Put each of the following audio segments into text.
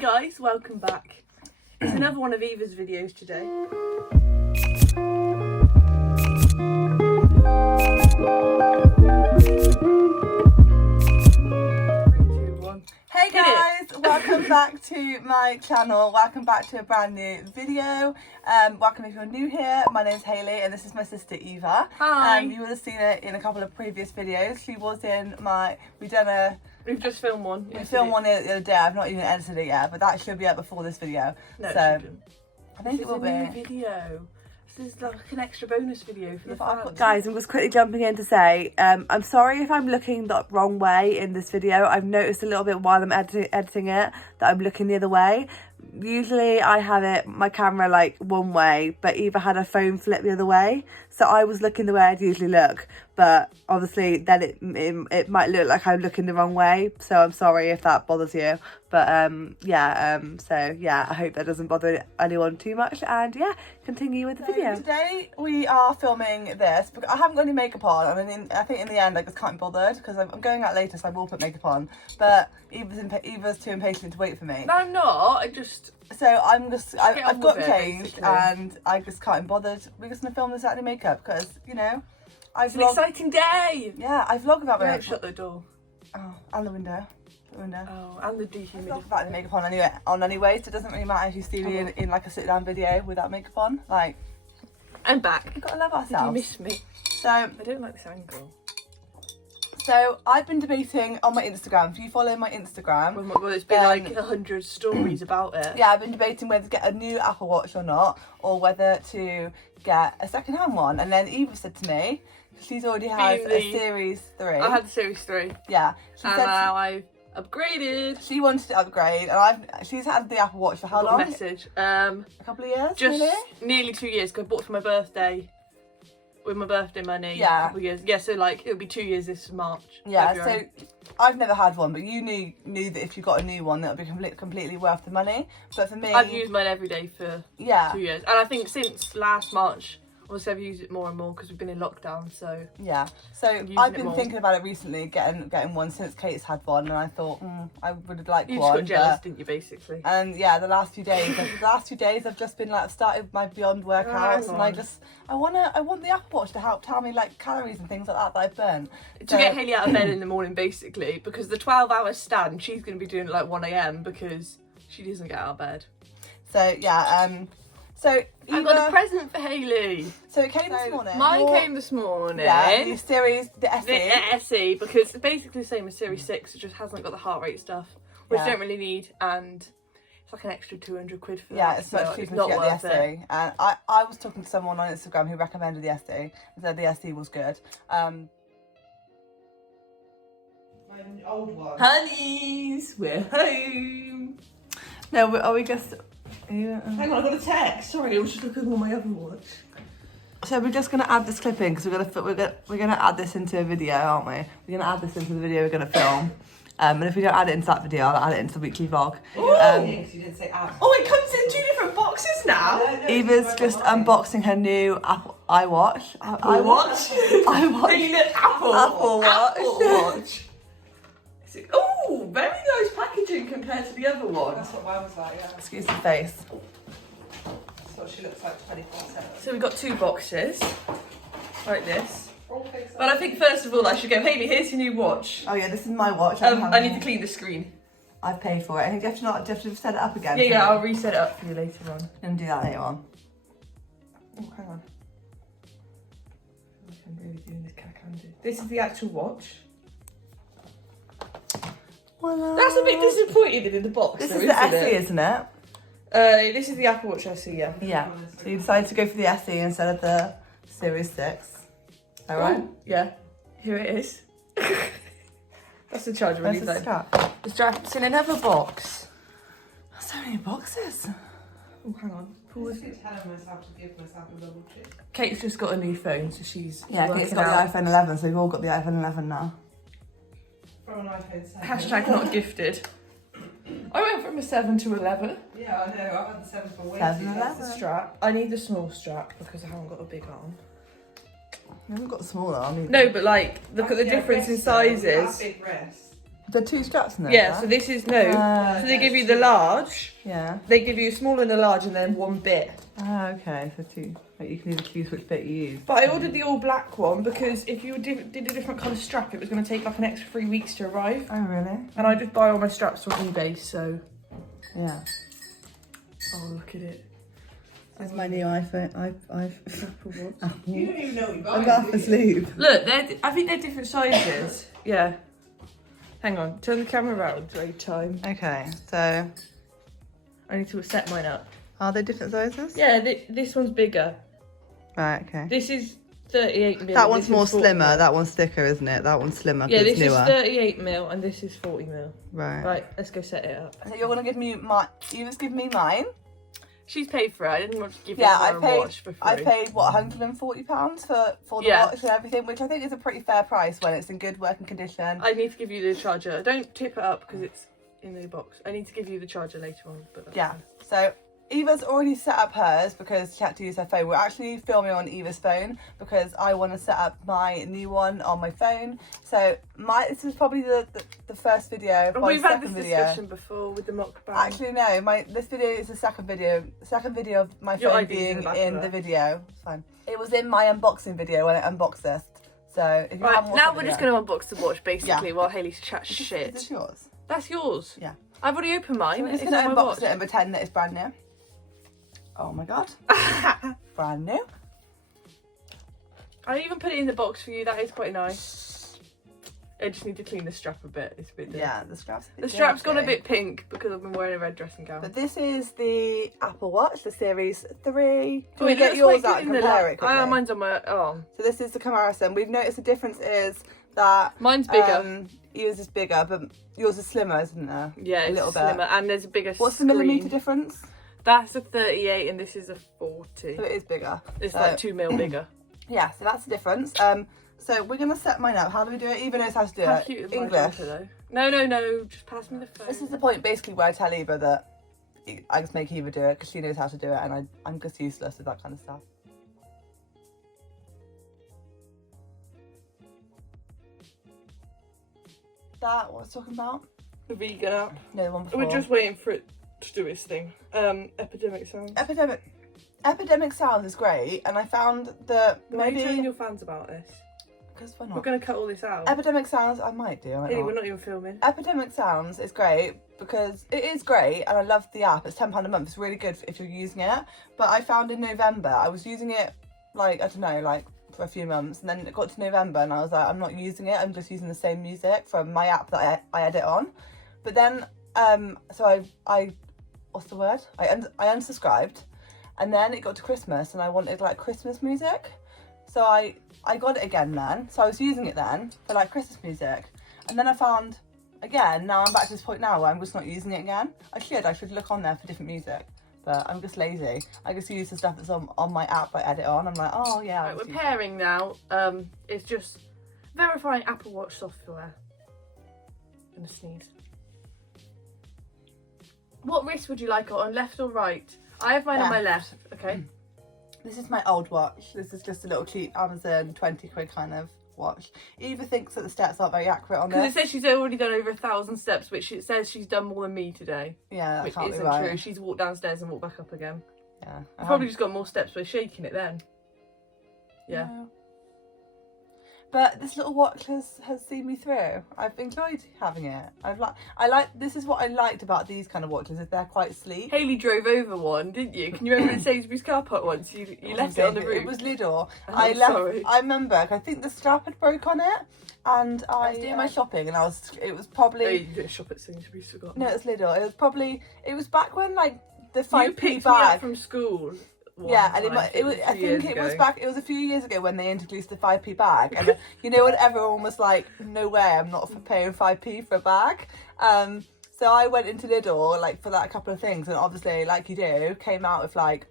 Hi guys, welcome back. It's another one of Eva's videos today. 3, 2, 1. Hey guys, welcome back to my channel. Welcome back to a brand new video. Welcome if you're new here. My name's Hayley and this is my sister Eva. Hi. You would have seen it in a couple of previous videos. She was in my, We've just filmed one. We filmed one the other day. I've not even edited it yet, but that should be up before this video. No, so it shouldn't. I think This it will is a new be. video. This is like an extra bonus video for the fans. Guys, I'm just quickly jumping in to say, I'm sorry if I'm looking the wrong way in this video. I've noticed a little bit while I'm editing it that I'm looking the other way. Usually I have my camera like one way, but Eva had her phone flipped the other way. So I was looking the way I'd usually look, but obviously then it might look like I'm looking the wrong way. So I'm sorry if that bothers you. But so yeah, I hope that doesn't bother anyone too much. And yeah, continue with the video. Today we are filming this because I haven't got any makeup on. I mean, I think in the end I just can't be bothered because I'm going out later, so I will put makeup on. But Eva's too impatient to wait for me. No, I'm not. I've got changed and I just can't be bothered. We're just gonna film this Saturday makeup because it's an exciting day. Yeah, I vlog about Don't it. shut the door. Oh, and the window. Oh, and the dehumidifier. About the makeup on anyway, so it doesn't really matter if you see me in like a sit down video without makeup on. Like, I'm back. We've got to love ourselves. You miss me. So I don't like this angle. So I've been debating on my Instagram. If you follow my Instagram, oh my God, it's been like 100 stories about it. Yeah, I've been debating whether to get a new Apple Watch or not, or whether to get a second-hand one. And then Eva said to me, she's already had a Series 3. I had the Series 3. Yeah. And now I've upgraded. She wanted to upgrade, and she's had the Apple Watch for how long? Message. A couple of years. Just nearly 2 years. Because I bought it for my birthday. With my birthday money, yeah. A couple of years. Yeah, so like it'll be 2 years this March. Yeah, February. So I've never had one, but you knew that if you got a new one, that would be completely worth the money. But for me, I've used mine every day for 2 years, and I think since last March, obviously I've used it more and more because we've been in lockdown. So yeah, so I've been thinking about it recently, getting one since Kate's had one, and I thought I would have liked one. You just got jealous, didn't you, basically? And yeah, the last few days, I've just been like, I've started my Beyond workouts, and I want the Apple Watch to help tell me like calories and things like that I've burnt. To get Hayley out of bed in the morning, basically, because the 12-hour stand, she's going to be doing it like 1 a.m. because she doesn't get out of bed. So yeah, so I've got a present for Hayley. So it came this morning. Mine came this morning. Yeah, the Series, the SE. The SE, because it's basically the same as Series 6, it just hasn't got the heart rate stuff, which I don't really need, and it's like an extra 200 quid for that. Yeah, it's much cheaper to get the SE. And I was talking to someone on Instagram who recommended the SE and said the SE was good. My old one. Honeys, we're home. No, are we just... Hang on, I got a text. Sorry, I was just looking on my other watch. So we're just gonna add this clip in because we're gonna add this into a video, aren't we? We're gonna add this into the video we're gonna film. And if we don't add it into that video, I'll add it into the weekly vlog. You didn't say add. Oh, it comes in 2 different boxes now. No, Eva's just unboxing her new Apple iWatch. Apple Watch. Apple Watch. Oh, very nice packaging compared to the other one. That's what mine was like, yeah. Excuse the face. That's what she looks like 24/7. So we've got 2 boxes, like this. But I think first of all I should go, Hayley, here's your new watch. Oh yeah, this is my watch. I need to clean the screen. I've paid for it. I think you have to set it up again. Yeah, I'll reset it up for you later on. I'm gonna do that later on. Oh, hang on. I'm really doing this cack-handed. This is the actual watch. Voila. That's a bit disappointed in the box. This though, is the isn't SE, it? isn't it? This is the Apple Watch SE, yeah. Yeah. So you decided to go for the SE instead of the Series 6. Alright? Yeah. Here it is. That's the charger. Where's the strap? The strap's in another box. So many boxes. Oh, hang on. I keep telling myself to give myself a double check. Kate's just got a new phone, so she's Kate's got the iPhone 11, so we've all got the iPhone 11 now. From an iPhone 7. Hashtag not gifted. I went from a 7 to 11. Yeah, I know. I've had the 7 for way 7 too long. and The strap. I need the small strap because I haven't got a big arm. We haven't got the smaller. No, but like, look at the difference in sizes. Big wrist. There are 2 straps in there. Yeah, so this is no. So they give you the large. Yeah. They give you a small and a large, and then 1 bit. Ah, okay. So 2. Like you can either choose which bit you use. But I ordered the all black one because if you did a different colour strap, it was going to take like an extra 3 weeks to arrive. Oh, really? And I just buy all my straps from eBay, so. Yeah. Oh, look at it. This is my new iPhone. You don't even know what you're I'm buying. half asleep. Look, I think they're different sizes. Yeah. Hang on, turn the camera around. Wait, time. Okay, so I need to set mine up. are they different sizes? Yeah, this one's bigger. Right. Okay. This is 38 mil. That one's this more is 40 slimmer. mil. That one's thicker, isn't it? That one's slimmer. 'Cause Yeah, it's this newer. is 38 mil and this is 40 mil. Right. Right, let's go set it up. So you're gonna give me my. You just give me mine. She's paid for it. I didn't want to give Yeah, her a watch for free. I paid what £140 for the Yeah. watch and everything, which I think is a pretty fair price when it's in good working condition. I need to give you the charger. Don't tip it up because it's in the box. I need to give you the charger later on. But that's Yeah. fine. So Eva's already set up hers because she had to use her phone. We're actually filming on Eva's phone because I want to set up my new one on my phone. So this is probably the first video. And my we've had second this video. discussion before with the mukbang. Actually, no. This video is the second video. The second video of my Your phone ID's in being the back in of the it. video. It's fine. It was in my unboxing video when I unboxed this. So if you Right, haven't watched now the we're video- just going to unbox the watch basically Yeah. while Hayley chats Is shit. this yours? That's yours. Yeah. I've already opened mine. So we're just It's going to on my unbox watch. it and pretend that it's brand new. Oh my god. Brand new. I even put it in the box for you. That is quite nice. I just need to clean the strap a bit. It's a bit dirty. Yeah, the strap's a bit The strap's gone a dirty. bit pink because I've been wearing a red dressing gown. But this is the Apple Watch, the Series 3. Can Oh, we it get looks yours quite out good and in the compare lap. it quickly? Mine's on my arm. So this is the comparison. We've noticed the difference is that Mine's bigger. yours is bigger, but yours is slimmer, isn't there? Yeah, a it's little bit. slimmer and there's a bigger What's the screen. millimetre difference? That's a 38 and this is a 40. So it is bigger. It's So- like 2 mil bigger. Yeah, so that's the difference. So we're gonna set mine up. How do we do it? Eva knows how to do How it. cute is my English. daughter, though? No, just pass me the phone. This is the point basically where I tell Eva that I just make Eva do it because she knows how to do it, and I'm just useless with that kind of stuff. That what I was talking about? the vegan app. No, the one before. We're just waiting for it to do its thing. Epidemic Sounds. Epidemic Sounds is great, and I found that Why are you telling maybe your fans about this? because why We're not? going to cut all this out. Epidemic Sounds, I might do. I might Hayley, not. we're not even filming. Epidemic Sounds is great because it is great and I love the app. It's £10 a month. It's really good if you're using it. But I found in November, I was using it like, I don't know, like for a few months, and then it got to November and I was like, I'm not using it. I'm just using the same music from my app that I edit on. But then, so I what's the word? I unsubscribed, and then it got to Christmas and I wanted like Christmas music. So I got it again then. So I was using it then for like Christmas music. And then I found, again, now I'm back to this point now where I'm just not using it again. I should look on there for different music. But I'm just lazy. I just use the stuff that's on my app I edit on. I'm like, oh yeah. Right, we're pairing now. It's just verifying Apple Watch software. I'm gonna sneeze. What wrist would you like it on, left or right? I have mine on my left, okay? This is my old watch. This is just a little cheap Amazon 20 quid kind of watch. Eva thinks that the steps aren't very accurate on Because this. it says she's already done over 1,000 steps, which it says she's done more than me today. Yeah, that Which can't be isn't right. true. She's walked downstairs and walked back up again. Yeah. I've probably just got more steps by shaking it then. Yeah. No. But this little watch has seen me through. I've enjoyed having it. This is what I liked about these kind of watches, is they're quite sleek. Hayley drove over one, didn't you? Can you remember in Sainsbury's car park once? You left it on the roof. It was Lidl. Oh, sorry. I remember, I think the strap had broke on it, and I was doing my shopping, and it was probably. Oh, you didn't shop at Sainsbury's, forgot. No, it was Lidl. It was back when like the You 5p picked me up bag. from school. Yeah, and it was. I think it was back. It was a few years ago when they introduced the 5p bag, and you know when everyone was like, "No way, I'm not for paying 5p for a bag." So I went into Lidl like for that couple of things, and obviously, like you do, came out with like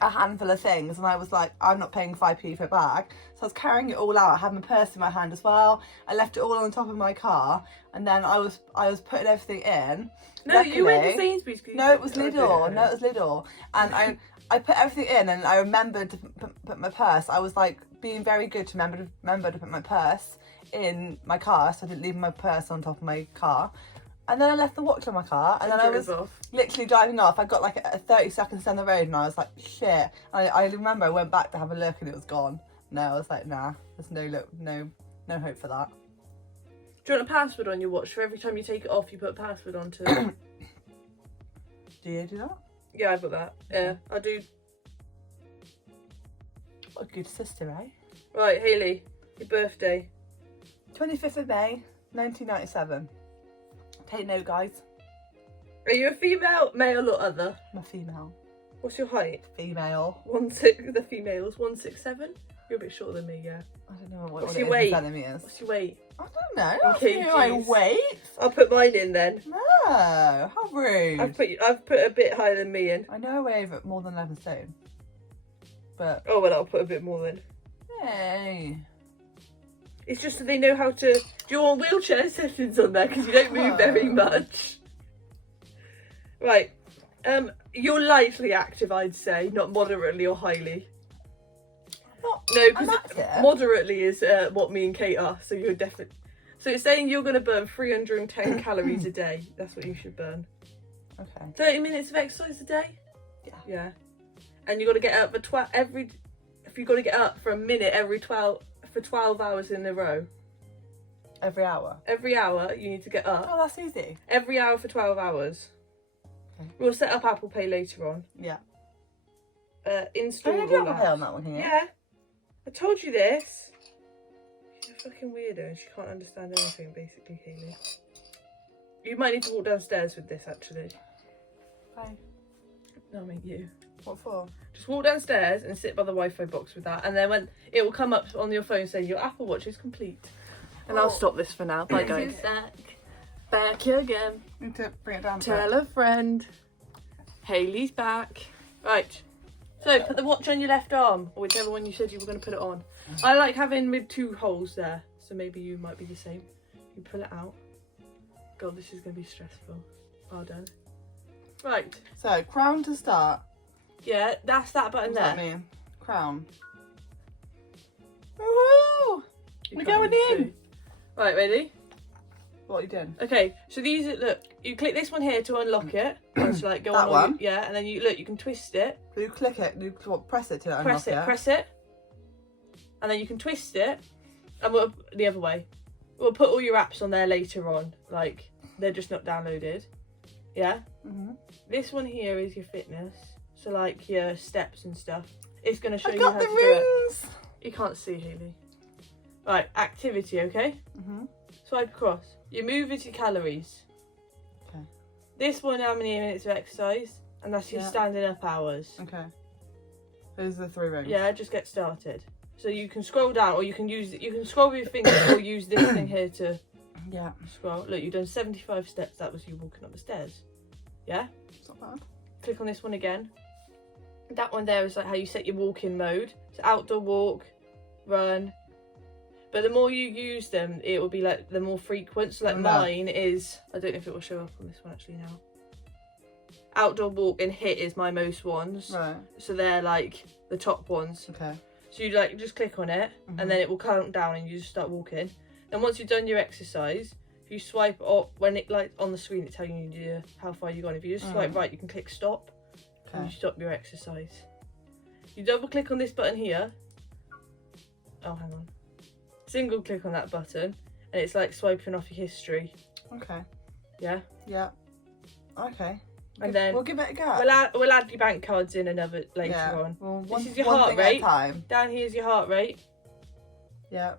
a handful of things, and I was like, "I'm not paying 5p for a bag." So I was carrying it all out. I had my purse in my hand as well. I left it all on the top of my car, and then I was putting everything in. No, Luckily, you went to Sainsbury's. No, it was Oh, Lidl. okay. No, it was Lidl. And I put everything in, and I remembered to put my purse. I was like being very good to remember to put my purse in my car, so I didn't leave my purse on top of my car. And then I left the watch in my car, and then I was literally driving off. I got like a 30 seconds down the road, and I was like, shit. I remember I went back to have a look, and it was gone. No, I was like, nah, there's no hope for that. Do you want a password on your watch? For every time you take it off, you put a password onto it. Do you do that? Yeah, I've got that. Yeah, I do. What a good sister, eh? Right, Hayley, your birthday. 25th of May, 1997. Take note, guys. Are you a female, male or other? I'm a female. What's your height? Female. The females, 167. You're a bit shorter than me, yeah. I don't know what What's it your is weight? in centimetres. What's your weight? I don't know. In Ask me my kgs. weight. I'll put mine in then. No, how rude. I've put a bit higher than me in. I know I weigh more than 11 stone. But, Oh well, I'll put a bit more then. hey. It's just so they know how to. Do you want wheelchair settings on there? Because you don't move very much. Right. You're lightly active, I'd say, not moderately or highly. No, I'm because active. moderately is what me and Kate are. So you're definitely. So it's saying you're going to burn 310 calories a day. That's what you should burn. Okay. 30 minutes of exercise a day. Yeah. Yeah. And you got to get up for If you got to get up for a minute every 12 hours in a row. Every hour. Every hour you need to get up. Oh, that's easy. Every hour for 12 hours. Okay. We'll set up Apple Pay later on. Yeah. Install Can all you do Apple that. Pay on that one here? Yeah. I told you this. She's a fucking weirdo and she can't understand anything, basically, Hayley. You might need to walk downstairs with this, actually. Bye. No, I mean you. What for? Just walk downstairs and sit by the Wi-Fi box with that, and then when it will come up on your phone saying your Apple Watch is complete. And I'll stop this for now. Bye, guys. Back again. Need to bring it down. Tell a friend. Hayley's back. Right. So put the watch on your left arm, or whichever one you said you were going to put it on. I like having with 2 holes there, so maybe you might be the same. You pull it out. God, this is going to be stressful. Well done. Right. So, crown to start. Yeah, that's that button What's there. that mean? Crown. Woohoo! You We're can't going even in. see. Right, ready? What are you doing? Okay, so these are, look, you click this one here to unlock it. So like go That on all one? yeah, and then you look, you can twist it, So you click it, press it to unlock press it, and then you can twist it, and we'll the other way. We'll put all your apps on there later on, like they're just not downloaded. Yeah. Mm-hmm. This one here is your fitness, so like your steps and stuff. It's gonna show I you got how the to do it. rings! You can't see, Hayley. Right, activity, okay? Mm-hmm. Swipe across. You move into calories. Okay. This one, how many minutes of exercise? And that's your Yeah. standing up hours. Okay. Those are the 3 rings. Yeah, just get started. So you can scroll down, or you can scroll with your fingers, or use this thing here to Yeah. scroll. Look, you've done 75 steps. That was you walking up the stairs. Yeah? It's not bad. Click on this one again. That one there is like how you set your walking mode. So outdoor walk, run. But the more you use them, it will be like the more frequent. So like No. mine is, I don't know if it will show up on this one actually now. Outdoor walk and hit is my most ones. Right. So they're like the top ones. Okay. So you like just click on it and then it will count down and you just start walking. And once you've done your exercise, if you swipe up, when it like on the screen it's telling you how far you've gone. If you just swipe right, you can click stop and you stop your exercise. You double click on this button here. Oh, hang on. Single click on that button and it's like swiping off your history. Okay. Yeah. Yeah. Okay. And then we'll give it a go. we'll add your bank cards in another later yeah. on. Well, This one, is your one heart thing rate. at a time. Down here's your heart rate. Yeah.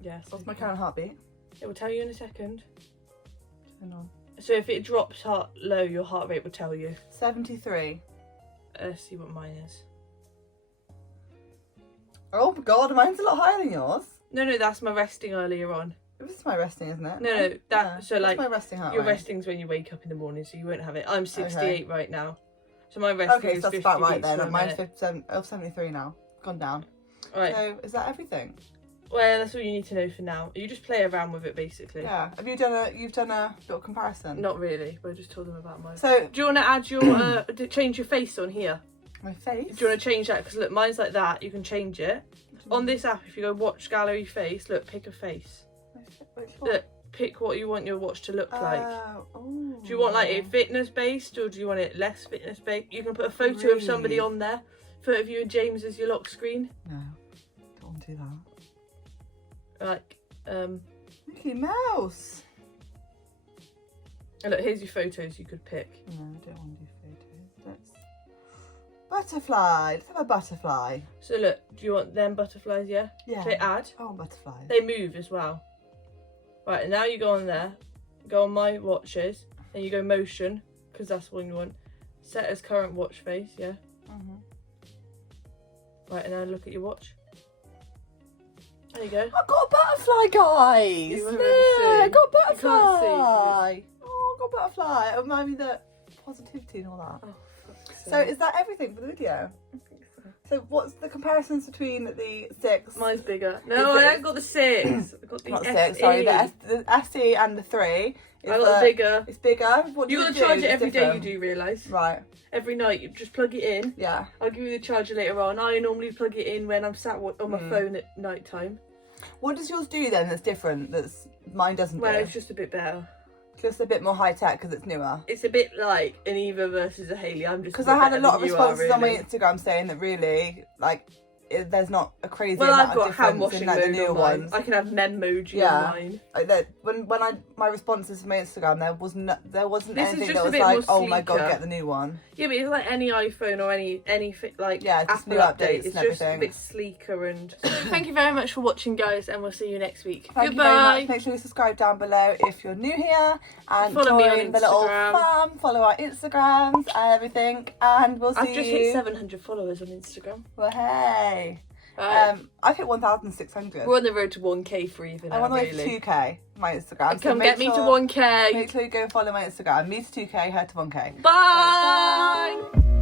Yes. What's my current heartbeat? It will tell you in a second. Hang on. So if it drops low, your heart rate will tell you. 73. Let's see what mine is. Oh my god, mine's a lot higher than yours. No, that's my resting earlier on. This is my resting, isn't it? No, that Yeah. so like That's my resting heart your rate. resting's when you wake up in the morning, so you won't have it. I'm 68 right now, so my resting Okay, is so that's 50 about right beats then. per Mine's minute. 57, 73 now. Gone down. Right. So is that everything? Well, that's all you need to know for now. You just play around with it basically. Yeah. Have you you've done a little comparison? Not really, but I just told them about mine. So Do you want to add your change your face on here? my face. Do you want to change that? Because look, mine's like that. You can change it. on this app, if you go watch gallery face, look, pick a face. Which one? Look, pick what you want your watch to look like. Ooh. Do you want like it fitness based or do you want it less fitness based? You can put a photo of somebody on there. Photo of you and James as your lock screen. No, don't want to do that. Like, Mickey Mouse. and look, here's your photos you could pick. No, I don't want to do photos. Butterfly. Let's have a butterfly. So look, do you want them butterflies? Yeah. Yeah. Click add. I want butterflies. They move as well. Right, and now you go on there, go on my watches, and you go motion, because that's what you want. Set as current watch face, yeah? Right, and now look at your watch. There you go. I've got a butterfly, guys. You won't Look, be able to see. I got a butterfly. You can't see. Oh, I got a butterfly. It reminds me that positivity and all that. Oh, So is that everything for the video? I think so. So what's the comparisons between the 6? Mine's bigger. Is No, I it- haven't got the 6. I've got the Not SE. 6, sorry, the SE and the 3. I got the bigger. It's bigger. What You does got to do? charge it It's every day, different. you do realise. Right, Every night, you just plug it in. yeah. I'll give you the charger later on. I normally plug it in when I'm sat on my Mm. phone at night time. What does yours do then that's different, that's mine doesn't Well, do? it's just a bit better. Just a bit more high tech because it's newer. It's a bit like an Eva versus a Hayley. I'm just Because a bit I had a better lot of than you responses are, on my really. Instagram saying that really, like, there's not a crazy Well, amount I've of got hand difference washing in like the mode newer on mine. ones. I can have memoji Yeah. on mine. Like that when my responses from my Instagram, there wasn't This is anything just that a was bit like, more oh my god, sleeker. get the new one. Yeah, but it's like any iPhone or any like Yeah, just Apple new updates update. and It's just a everything. bit sleeker and. Thank you very much for watching, guys, and we'll see you next week. Thank you very much. Make sure you subscribe down below if you're new here and Follow me on join the little Instagram. fam. Follow our Instagrams and everything, and we'll see I've just you. hit 700 followers on Instagram. Well, hey. Right. I've hit 1,600. We're on the road to 1k for even I'm now, on the way really. to 2k. My Instagram. So Come make get me to sure- 1k. Make sure you go and follow my Instagram. Me to 2k, her to 1k. Bye.